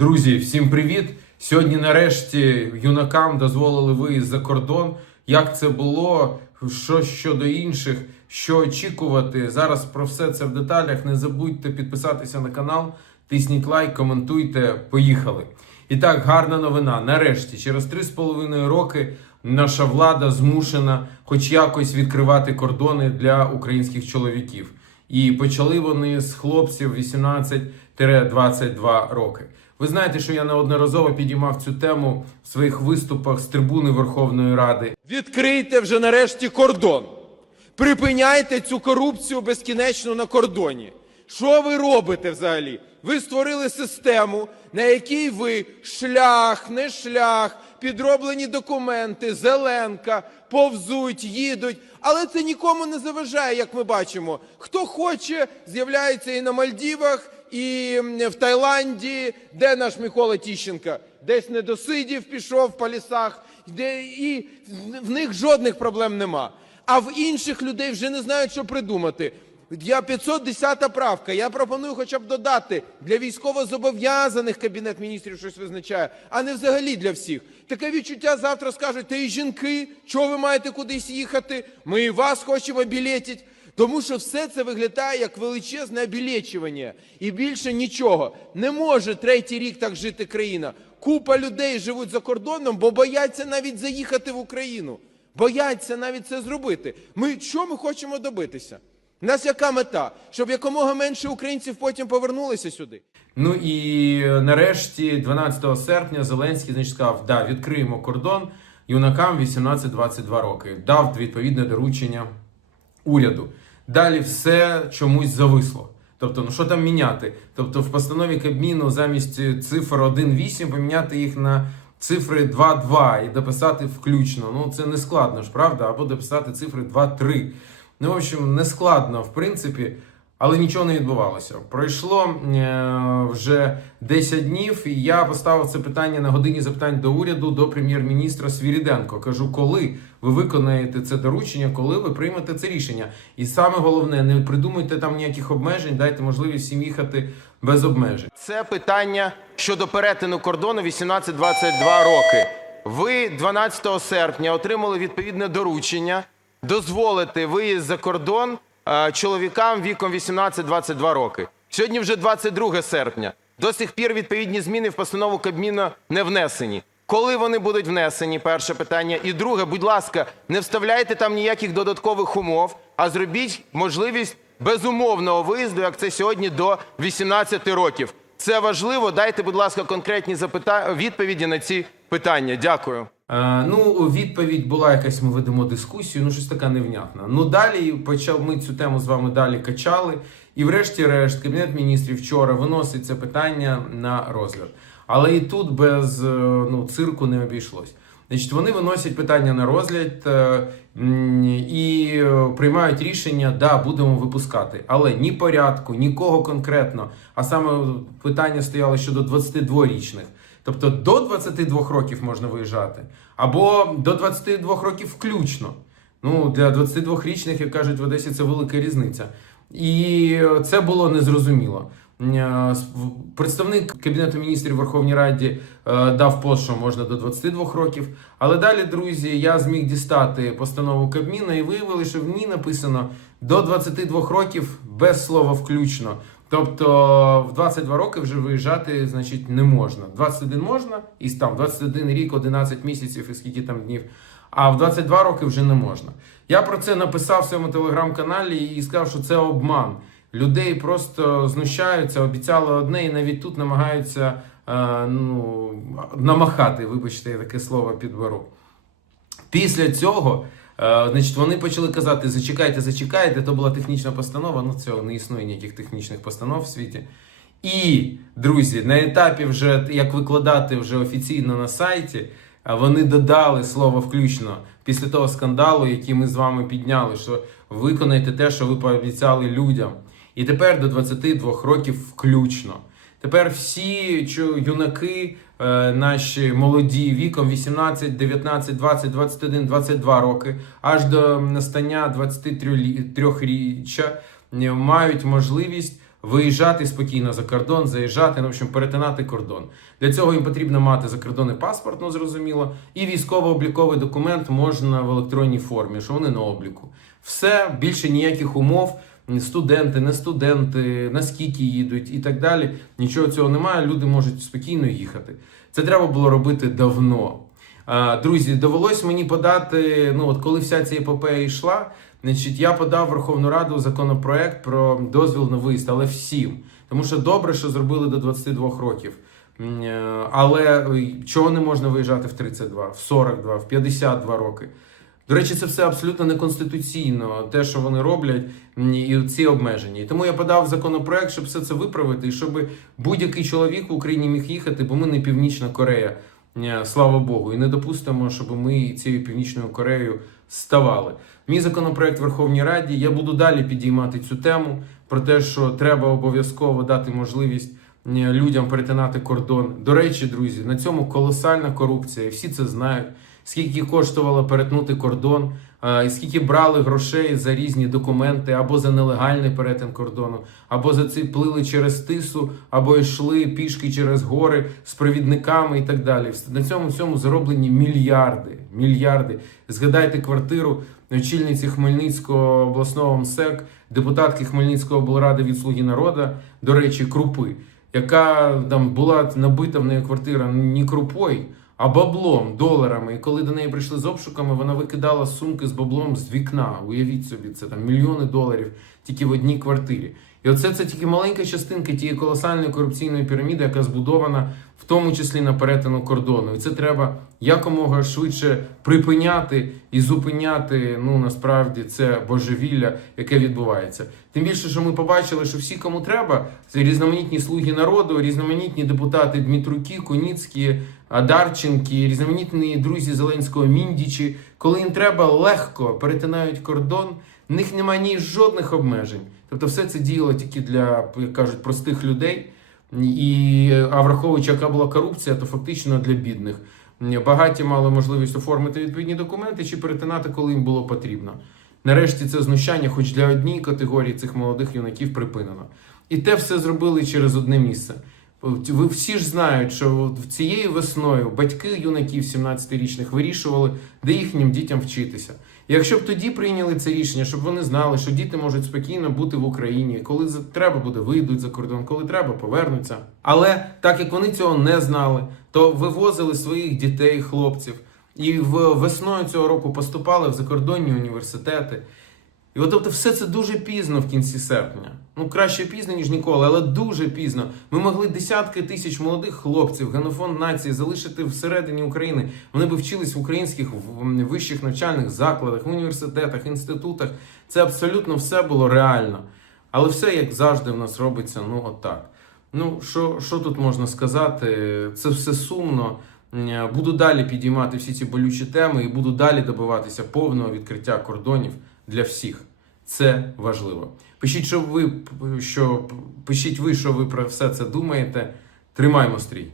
Друзі, всім привіт! Сьогодні, нарешті, юнакам дозволили виїзд за кордон. Як це було? Що щодо інших, що очікувати? Зараз про все це в деталях. Не забудьте підписатися на канал, тисніть лайк, коментуйте. Поїхали. І так, гарна новина. Нарешті, через 3,5 роки наша влада змушена хоч якось відкривати кордони для українських чоловіків. І почали вони з хлопців 18-22 роки. Ви знаєте, що я неодноразово підіймав цю тему в своїх виступах з трибуни Верховної Ради. Відкрийте вже нарешті кордон. Припиняйте цю корупцію безкінечно на кордоні. Що ви робите взагалі? Ви створили систему, на якій ви шлях, не шлях, підроблені документи, зеленка, повзуть, їдуть. Але це нікому не заважає, як ми бачимо. Хто хоче, з'являється і на Мальдівах, і в Таїланді. Де наш Микола Тіщенка? Десь не досидів, пішов по лісах, де і в них жодних проблем нема. А в інших людей вже не знають, що придумати. Я 510 правка. Я пропоную хоча б додати для військовозобов'язаних кабінет міністрів щось визначає, а не взагалі для всіх. Таке відчуття завтра скажуть, та і жінки, чого ви маєте кудись їхати? Ми і вас хочемо білетіть. Тому що все це виглядає як величезне обілечування. І більше нічого. Не може третій рік так жити країна. Купа людей живуть за кордоном, бо бояться навіть заїхати в Україну. Бояться навіть це зробити. Ми що ми хочемо добитися? У нас яка мета? Щоб якомога менше українців потім повернулися сюди. Ну і е, нарешті, 12 серпня, Зеленський значить, сказав, да, відкриємо кордон юнакам 18-22 роки. Дав відповідне доручення уряду. Далі все чомусь зависло. Тобто, ну що там міняти? Тобто, в постанові Кабміну замість цифр 1.8 поміняти їх на цифри 2.2 і дописати включно. Ну це не складно ж, правда? Або дописати цифри 2.3. Ну, в общем, не складно, в принципі, але нічого не відбувалося. Пройшло е, вже 10 днів, і я поставив це питання на годині запитань до уряду до прем'єр-міністра Свіріденко. Кажу, коли ви виконаєте це доручення, коли ви приймете це рішення. І саме головне, не придумуйте там ніяких обмежень, дайте можливість всім їхати без обмежень. Це питання щодо перетину кордону 18-22 роки. Ви 12 серпня отримали відповідне доручення дозволити виїзд за кордон е, чоловікам віком 18-22 роки. Сьогодні вже 22 серпня. До сих пір відповідні зміни в постанову Кабміну не внесені. Коли вони будуть внесені? Перше питання. І друге, будь ласка, не вставляйте там ніяких додаткових умов, а зробіть можливість безумовного виїзду, як це сьогодні до 18 років. Це важливо. Дайте, будь ласка, конкретні запита... відповіді на ці питання. Дякую. Е, ну, відповідь була якась, ми ведемо дискусію, ну щось така невнятна. Ну далі почав ми цю тему з вами далі качали. І врешті-решт, Кабінет міністрів вчора виносить це питання на розгляд. Але і тут без е, ну, цирку не обійшлось. Значить, вони виносять питання на розгляд е, і е, приймають рішення, да, будемо випускати. Але ні порядку, нікого конкретно. А саме питання стояло щодо 22-річних. Тобто до 22 років можна виїжджати, або до 22 років включно. Ну, для 22-річних, як кажуть в Одесі, це велика різниця. І це було незрозуміло. Е, Представник Кабінету міністрів Верховній Раді е, дав пост, що можна до 22 років. Але далі, друзі, я зміг дістати постанову Кабміна і виявили, що в ній написано до 22 років без слова включно. Тобто в 22 роки вже виїжджати, значить, не можна. 21 можна, і там 21 рік, 11 місяців і скільки там днів. А в 22 роки вже не можна. Я про це написав в своєму телеграм-каналі і сказав, що це обман. Людей просто знущаються, обіцяли одне, і навіть тут намагаються е, ну, намахати, вибачте, я таке слово підберу. Після цього, е, значить, вони почали казати: зачекайте, зачекайте, то була технічна постанова. Ну, цього не існує ніяких технічних постанов в світі. І, друзі, на етапі вже як викладати вже офіційно на сайті, вони додали слово включно після того скандалу, який ми з вами підняли, що виконайте те, що ви пообіцяли людям. І тепер до 22 років включно. Тепер всі юнаки, е, наші молоді віком 18, 19, 20, 21, 22 роки, аж до настання 23-річчя е, мають можливість виїжджати спокійно за кордон, заїжджати, ну, в общем, перетинати кордон. Для цього їм потрібно мати закордонний паспорт, ну зрозуміло, і військово-обліковий документ можна в електронній формі, що вони на обліку. Все, більше ніяких умов. Студенти, не студенти, наскільки їдуть і так далі. Нічого цього немає. Люди можуть спокійно їхати. Це треба було робити давно. Друзі, довелось мені подати. Ну, от коли вся ця епопея йшла, значить, я подав в Верховну Раду законопроект про дозвіл на виїзд, але всім. Тому що добре, що зробили до 22 років. Е, Але е, чого не можна виїжджати в 32, в 42, в 52 роки? До речі, це все абсолютно неконституційно, те, що вони роблять, і ці обмеження. І тому я подав законопроект, щоб все це виправити, і щоб будь-який чоловік в Україні міг їхати, бо ми не Північна Корея, Е, слава Богу, і не допустимо, щоб ми цією Північною Кореєю ставали. Мій законопроект в Верховній Раді. Я буду далі підіймати цю тему про те, що треба обов'язково дати можливість людям перетинати кордон. До речі, друзі, на цьому колосальна корупція. і Всі це знають. Скільки коштувало перетнути кордон, е, скільки брали грошей за різні документи, або за нелегальний перетин кордону, або за ці плили через тису, або йшли пішки через гори з провідниками і так далі. На цьому всьому зароблені мільярди. Мільярди. Згадайте квартиру очільниці Хмельницького обласного МСЕК, депутатки Хмельницької облради від Слуги народу, до речі, крупи, яка там була набита в неї квартира не крупою, а баблом, доларами. І коли до неї прийшли з обшуками, вона викидала сумки з баблом з вікна. Уявіть собі, це там мільйони доларів тільки в одній квартирі. І оце це тільки маленька частинка тієї колосальної корупційної піраміди, яка збудована в тому числі на перетину кордону. І це треба якомога швидше припиняти і зупиняти. Ну насправді це божевілля, яке відбувається. Тим більше, що ми побачили, що всі, кому треба, це різноманітні слуги народу, різноманітні депутати Дмитруки, Куніцькі, Адарченки, різноманітні друзі Зеленського Міндічі, коли їм треба легко перетинають кордон, в них немає ні жодних обмежень. Тобто, все це діяло тільки для, як кажуть, простих людей. І, а враховуючи, яка була корупція, то фактично для бідних. Багаті мали можливість оформити відповідні документи чи перетинати, коли їм було потрібно. Нарешті це знущання, хоч для однієї категорії цих молодих юнаків припинено. І те все зробили через одне місце. Ви всі ж знають, що цією весною батьки юнаків 17-річних вирішували, де їхнім дітям вчитися. Якщо б тоді прийняли це рішення, щоб вони знали, що діти можуть спокійно бути в Україні, коли треба буде, вийдуть за кордон, коли треба, повернуться. Але так як вони цього не знали, то вивозили своїх дітей, хлопців, і весною цього року поступали в закордонні університети. І от тобто все це дуже пізно в кінці серпня. Ну краще пізно, ніж ніколи, але дуже пізно. Ми могли десятки тисяч молодих хлопців, генофонд нації залишити всередині України. Вони би вчились в українських вищих навчальних закладах, університетах, інститутах. Це абсолютно все було реально. Але все, як завжди, в нас робиться, ну отак. Ну, що, що тут можна сказати? Це все сумно. Буду далі підіймати всі ці болючі теми і буду далі добиватися повного відкриття кордонів для всіх. Це важливо. Пишіть, що ви що пишіть ви, що ви про все це думаєте. Тримаймо стрій.